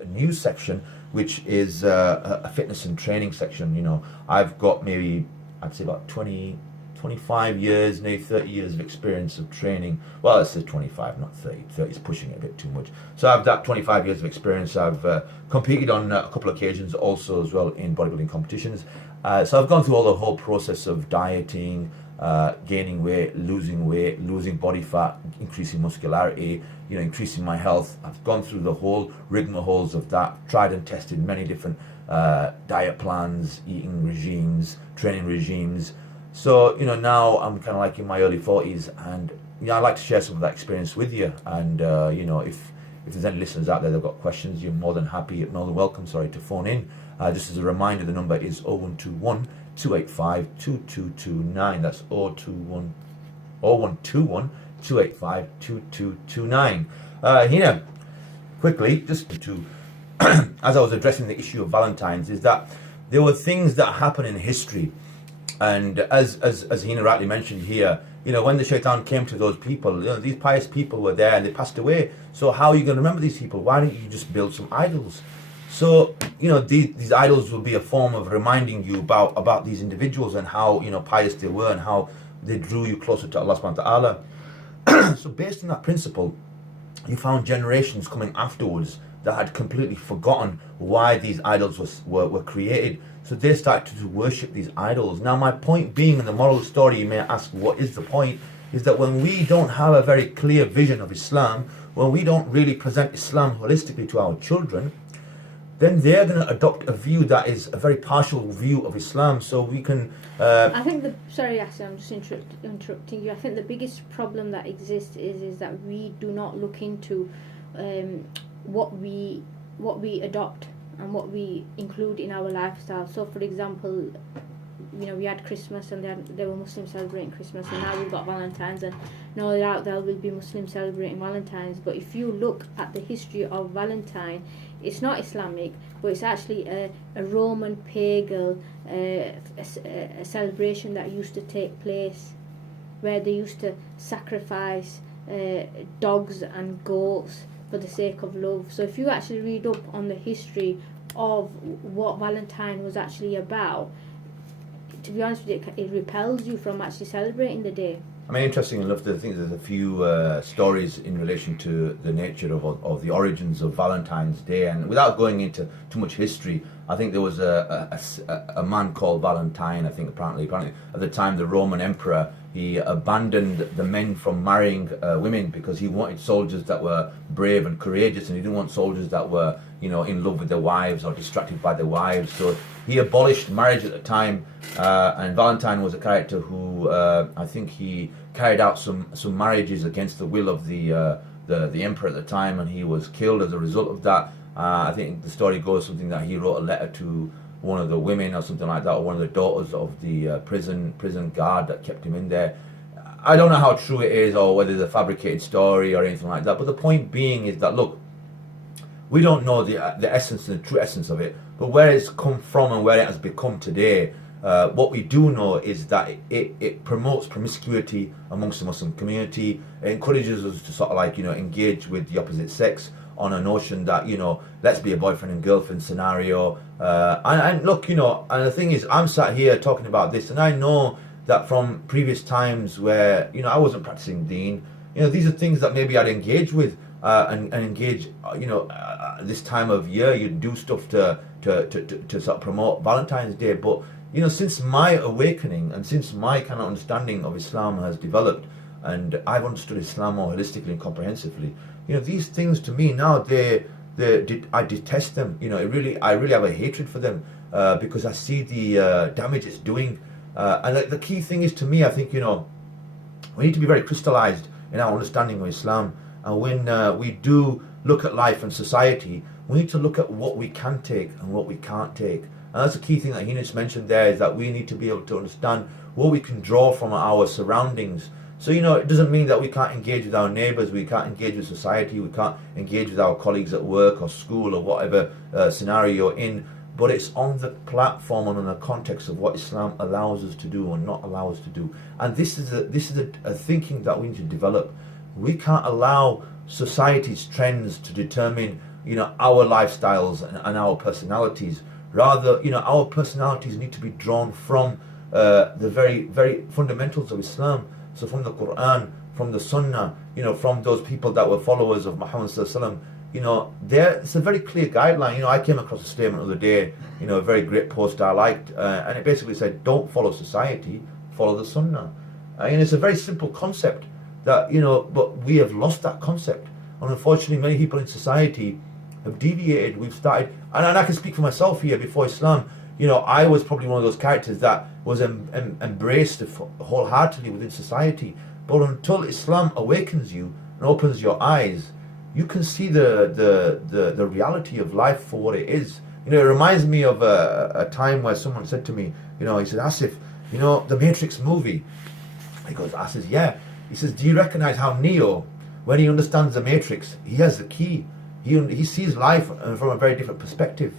a new section which is a fitness and training section. I've got maybe, I'd say about 25 years, maybe 30 years of experience of training. Well, let's say 25, not 30. 30 is pushing it a bit too much. So I've that 25 years of experience. I've competed on a couple of occasions also as well in bodybuilding competitions. So I've gone through all the whole process of dieting, gaining weight, losing body fat, increasing muscularity, increasing my health. I've gone through the whole rigmaroles of that, tried and tested many different diet plans, eating regimes, training regimes. So, now I'm kind of like in my early 40s, and I'd like to share some of that experience with you. And, if there's any listeners out there that have got questions, you're more than welcome, to phone in. Just as a reminder, the number is 0121 285 2229. That's 0121 285 2229. Hina, quickly, just to, as I was addressing the issue of Valentine's, is that there were things that happen in history. And as Hina rightly mentioned here, when the shaitan came to those people, these pious people were there and they passed away. So how are you going to remember these people? Why don't you just build some idols? So, these idols will be a form of reminding you about these individuals and how, pious they were and how they drew you closer to Allah subhanahu wa ta'ala. So based on that principle, you found generations coming afterwards that had completely forgotten why these idols were created. So they started to worship these idols. Now my point being, in the moral of the story, you may ask, what is the point? Is that when we don't have a very clear vision of Islam, when we don't really present Islam holistically to our children, then they're going to adopt a view that is a very partial view of Islam. So we can... I think sorry, Asif, I'm just interrupting you. I think the biggest problem that exists is that we do not look into what we adopt and what we include in our lifestyle. So, for example, we had Christmas and there were Muslims celebrating Christmas, and now we've got Valentine's, and no doubt there will be Muslims celebrating Valentine's. But if you look at the history of Valentine, it's not Islamic, but it's actually a Roman pagan a celebration that used to take place, where they used to sacrifice dogs and goats for the sake of love. So if you actually read up on the history of what Valentine was actually about, to be honest with you, it repels you from actually celebrating the day. I mean, interesting enough, I think there's a few stories in relation to the nature of the origins of Valentine's Day. And without going into too much history, I think there was a man called Valentine. I think apparently at the time, the Roman emperor, he abandoned the men from marrying women because he wanted soldiers that were brave and courageous, and he didn't want soldiers that were, in love with their wives or distracted by their wives. So he abolished marriage at the time, and Valentine was a character who I think he carried out some marriages against the will of the emperor at the time, and he was killed as a result of that. I think the story goes something that he wrote a letter to one of the women or something like that, or one of the daughters of the prison guard that kept him in there. I don't know how true it is or whether it's a fabricated story or anything like that, but the point being is that, look, we don't know the essence and the true essence of it, but where it's come from and where it has become today, what we do know is that it promotes promiscuity amongst the Muslim community. It encourages us to sort of engage with the opposite sex on a notion that, let's be a boyfriend and girlfriend scenario. And look, and the thing is, I'm sat here talking about this, and I know that from previous times where, I wasn't practicing deen, these are things that maybe I'd engage with and engage, this time of year, you'd do stuff to sort of promote Valentine's Day. But, since my awakening and since my kind of understanding of Islam has developed, and I've understood Islam more holistically and comprehensively, these things to me now, I detest them. I really have a hatred for them because I see the damage it's doing. And the key thing is, to me, I think, we need to be very crystallized in our understanding of Islam. And when we do look at life and society, we need to look at what we can take and what we can't take. And that's the key thing that Eunice mentioned there, is that we need to be able to understand what we can draw from our surroundings. So, it doesn't mean that we can't engage with our neighbours, we can't engage with society, we can't engage with our colleagues at work or school or whatever scenario you're in, but it's on the platform and in the context of what Islam allows us to do or not allow us to do. And this is a thinking that we need to develop. We can't allow society's trends to determine our lifestyles and our personalities. Rather, our personalities need to be drawn from the very, very fundamentals of Islam. So from the Quran, from the Sunnah, from those people that were followers of Muhammad Sallallahu Alaihi Wasallam. It's a very clear guideline. I came across a statement the other day, a very great post I liked, and it basically said, don't follow society, follow the Sunnah. And it's a very simple concept that, but we have lost that concept. And unfortunately, many people in society have deviated. We've started, and I can speak for myself here. Before Islam, I was probably one of those characters that was embraced wholeheartedly within society. But until Islam awakens you and opens your eyes, you can see the reality of life for what it is. It reminds me of a time where someone said to me, he said, Asif, the Matrix movie. He goes, I says, yeah. He says, do you recognize how Neo, when he understands the Matrix, he has the key. He sees life from a very different perspective.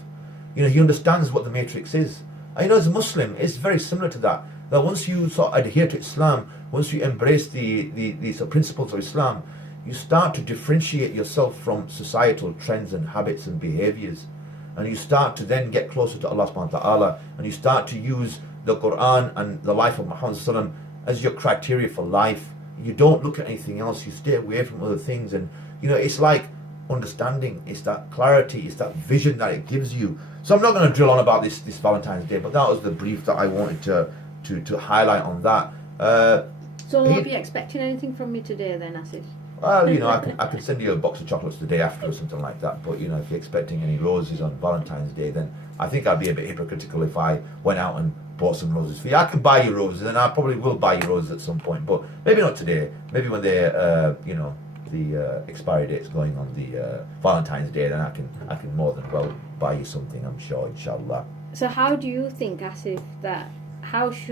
He understands what the Matrix is. And as a Muslim, it's very similar to that. That once you sort of adhere to Islam, once you embrace the sort of principles of Islam, you start to differentiate yourself from societal trends and habits and behaviors. And you start to then get closer to Allah subhanahu wa ta'ala, and you start to use the Quran and the life of Muhammad sallallahu alaihi wasallam as your criteria for life. You don't look at anything else, you stay away from other things. And it's like understanding, it's that clarity, it's that vision that it gives you. So I'm not going to drill on about this Valentine's Day, but that was the brief that I wanted to highlight on that. So will you be expecting anything from me today then, Asif? Well, I can send you a box of chocolates the day after or something like that. But if you're expecting any roses on Valentine's Day, then I think I'd be a bit hypocritical if I went out and bought some roses for you. I can buy you roses, and I probably will buy you roses at some point, but maybe not today. Maybe when they, the expiry date's going on the Valentine's Day, then I can more than well buy you something. I'm sure, inshallah. So how do you think, Asif, how should